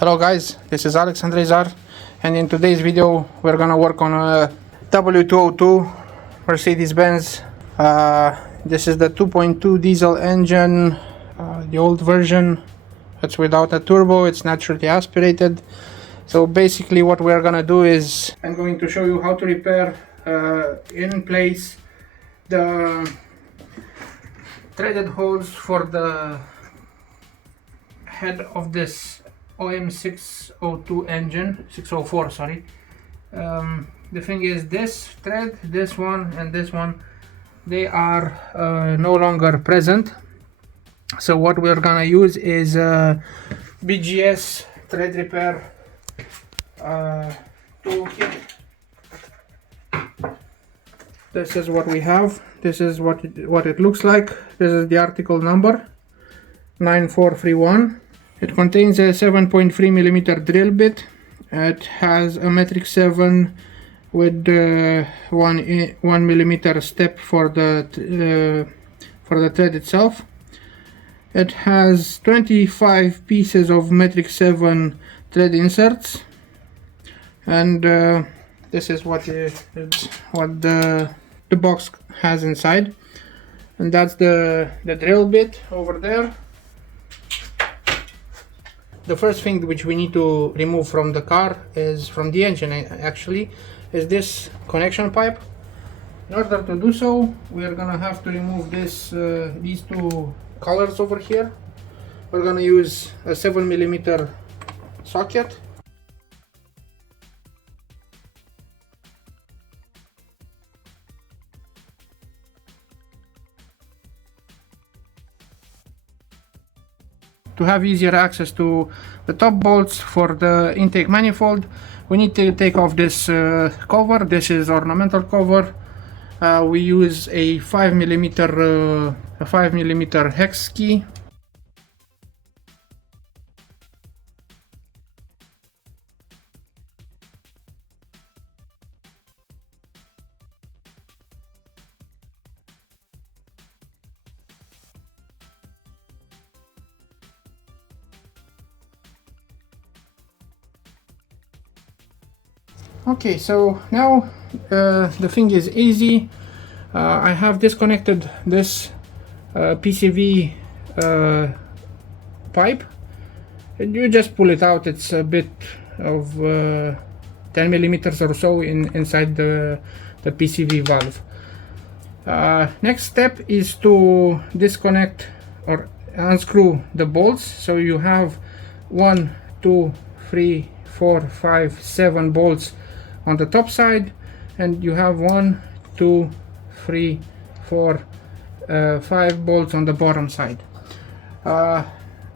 Hello guys, this is Alexandre Zar, and in today's video we're gonna work on a W202 Mercedes-Benz. This is the 2.2 diesel engine, the old version. It's without a turbo, it's naturally aspirated. So basically what we're gonna do is I'm going to show you how to repair in place the threaded holes for the head of this OM602 engine, 604, sorry. The thing is, this thread, this one and this one, they are no longer present. So what we're gonna use is BGS thread repair toolkit. This is what we have. This is what it looks like. This is the article number 9431. It contains a 7.3mm drill bit. It has a metric 7 with 1mm step for the thread itself. It has 25 pieces of metric 7 thread inserts, and this is what the box has inside, and that's the drill bit over there. The first thing which we need to remove from the car is from the engine actually is this connection pipe. In order to do so, we are gonna have to remove this these two collars over here. We're gonna use a 7mm socket. To have easier access to the top bolts for the intake manifold, we need to take off this cover. This is ornamental cover. We use a 5mm hex key. Okay, so now the thing is easy. I have disconnected this PCV pipe, and you just pull it out. It's a bit of 10mm or so inside the PCV valve. Next step is to disconnect or unscrew the bolts. So you have 1, 2, 3, 4, 5, 7 bolts on the top side, and you have 1, 2, 3, 4, 5 bolts on the bottom side.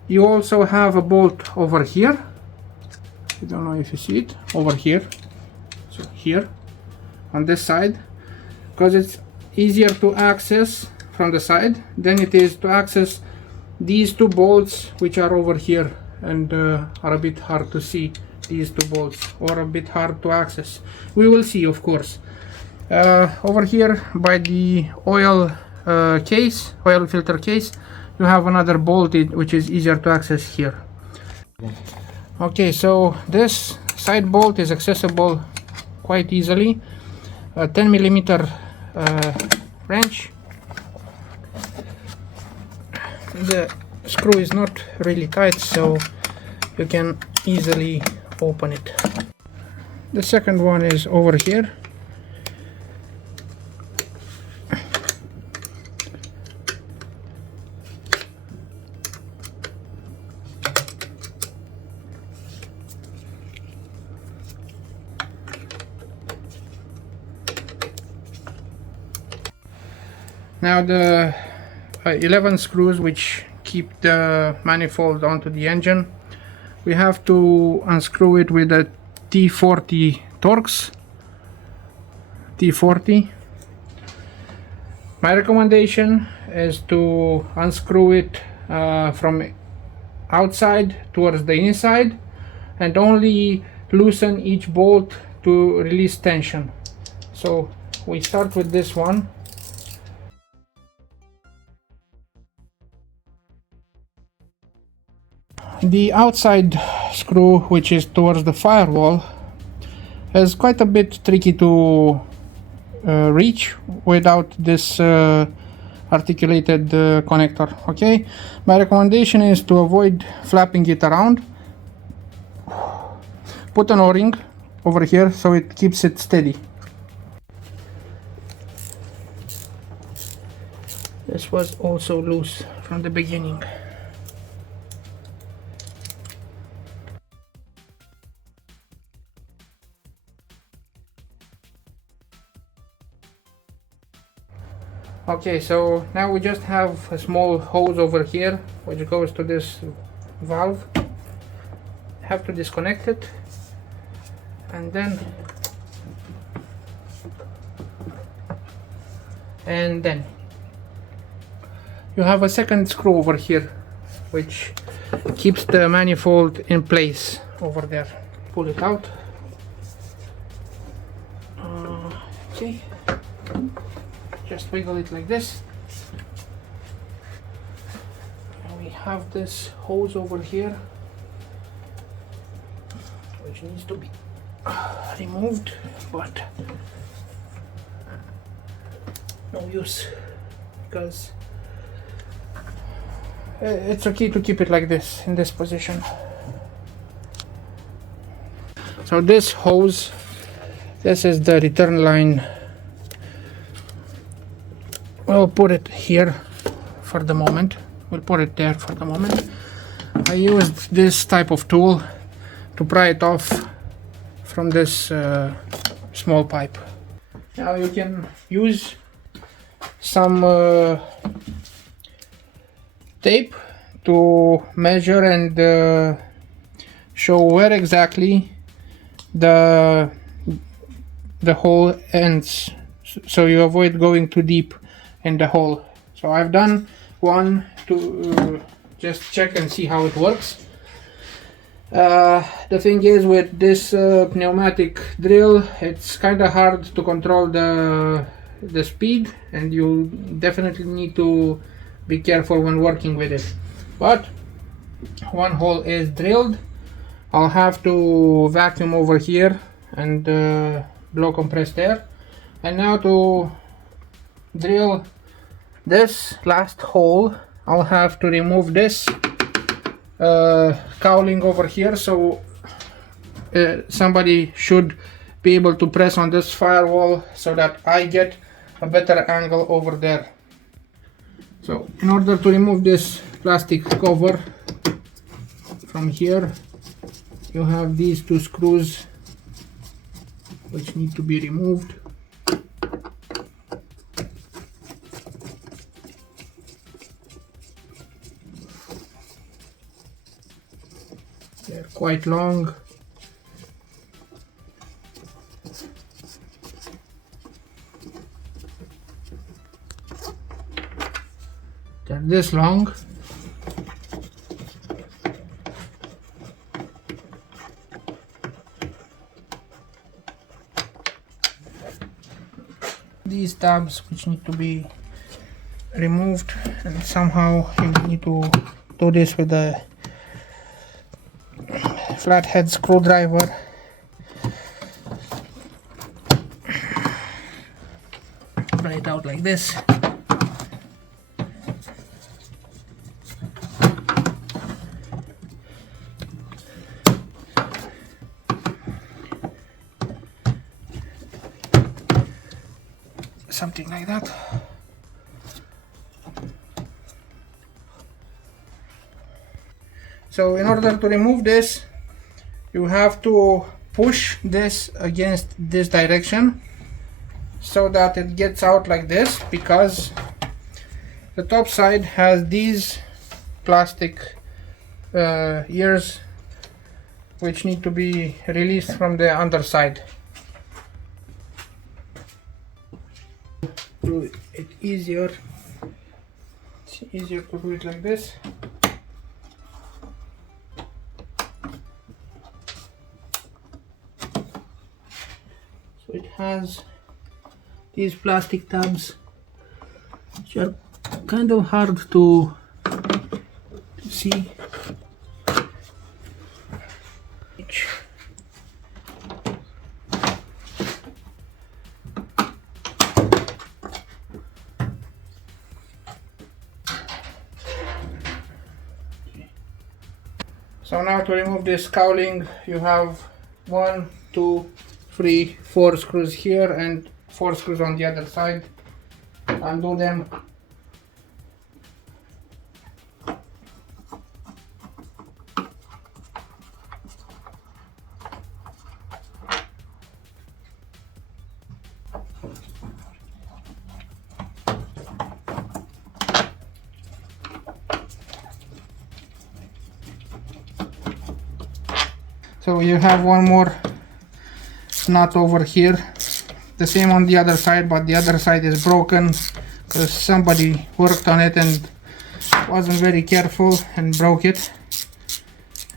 You also have a bolt over here. I don't know if you see it over here. So here on this side, because it's easier to access from the side than it is to access these two bolts, which are over here and are a bit hard to see. These two bolts, or a bit hard to access. We will see, of course. Over here by the oil filter case, you have another bolt which is easier to access here. Okay, so this side bolt is accessible quite easily. A 10mm wrench. The screw is not really tight, so you can easily open it. The second one is over here. Now the 11 screws which keep the manifold onto the engine, we have to unscrew it with a T40 Torx. T40. My recommendation is to unscrew it from outside towards the inside, and only loosen each bolt to release tension. So we start with this one. The outside screw, which is towards the firewall, is quite a bit tricky to reach without this articulated connector. Okay, my recommendation is to avoid flapping it around. Put an O-ring over here so it keeps it steady. This was also loose from the beginning. Okay, so now we just have a small hose over here which goes to this valve. Have to disconnect it, and then you have a second screw over here which keeps the manifold in place over there. Pull it out. Okay, just wiggle it like this. And we have this hose over here which needs to be removed, but no use, because it's okay to keep it like this, in this position. So this hose, this is the return line. We'll put it here for the moment. We'll put it there for the moment. I used this type of tool to pry it off from this small pipe. Now you can use some tape to measure and show where exactly the hole ends, so you avoid going too deep in the hole. So I've done one to just check and see how it works. The thing is, with this pneumatic drill, it's kind of hard to control the speed, and you definitely need to be careful when working with it. But one hole is drilled. I'll have to vacuum over here and blow compressed air. And now to drill this last hole, I'll have to remove this cowling over here, so somebody should be able to press on this firewall so that I get a better angle over there. So in order to remove this plastic cover from here, you have these two screws which need to be removed. They're quite long. They're this long. These tabs which need to be removed, and somehow you need to do this with a flathead screwdriver. Pry it out like this. Something like that. So in order to remove this, you have to push this against this direction so that it gets out like this, because the top side has these plastic ears which need to be released from the underside. Do it easier. It's easier to do it like this. So it has these plastic tabs which are kind of hard to see. So now to remove this cowling, you have 1, 2, 3, 4 screws here and 4 screws on the other side. Undo them. So you have one more nut over here, the same on the other side, but the other side is broken because somebody worked on it and wasn't very careful and broke it.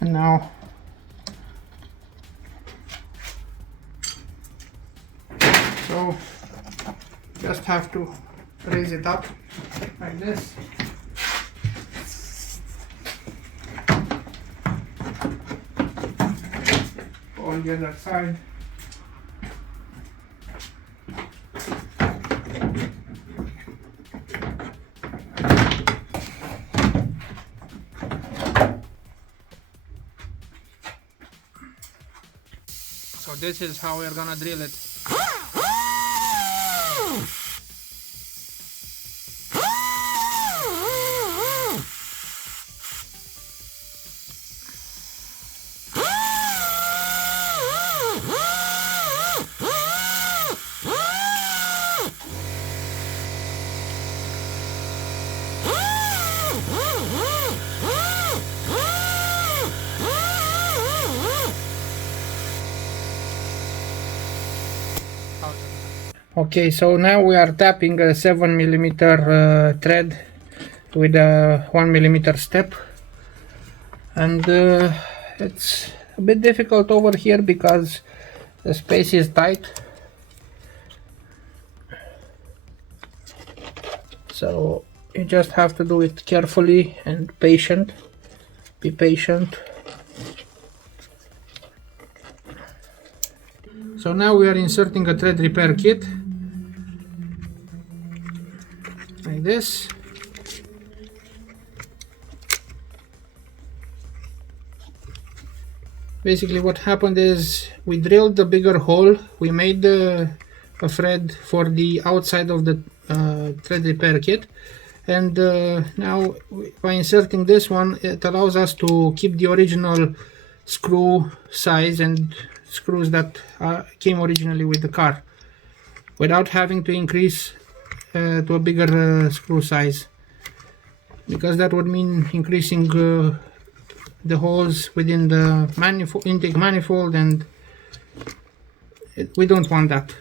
And now so just have to raise it up like this. On the other side. So this is how we're gonna drill it. Okay, so now we are tapping a 7mm thread with a 1mm step, and it's a bit difficult over here because the space is tight. So you just have to do it carefully and patient. Be patient. So now we are inserting a thread repair kit like this. Basically what happened is we drilled the bigger hole, we made a thread for the outside of the thread repair kit, and now by inserting this one it allows us to keep the original screw size and screws that came originally with the car without having to increase to a bigger screw size, because that would mean increasing the holes within the intake manifold, and we don't want that.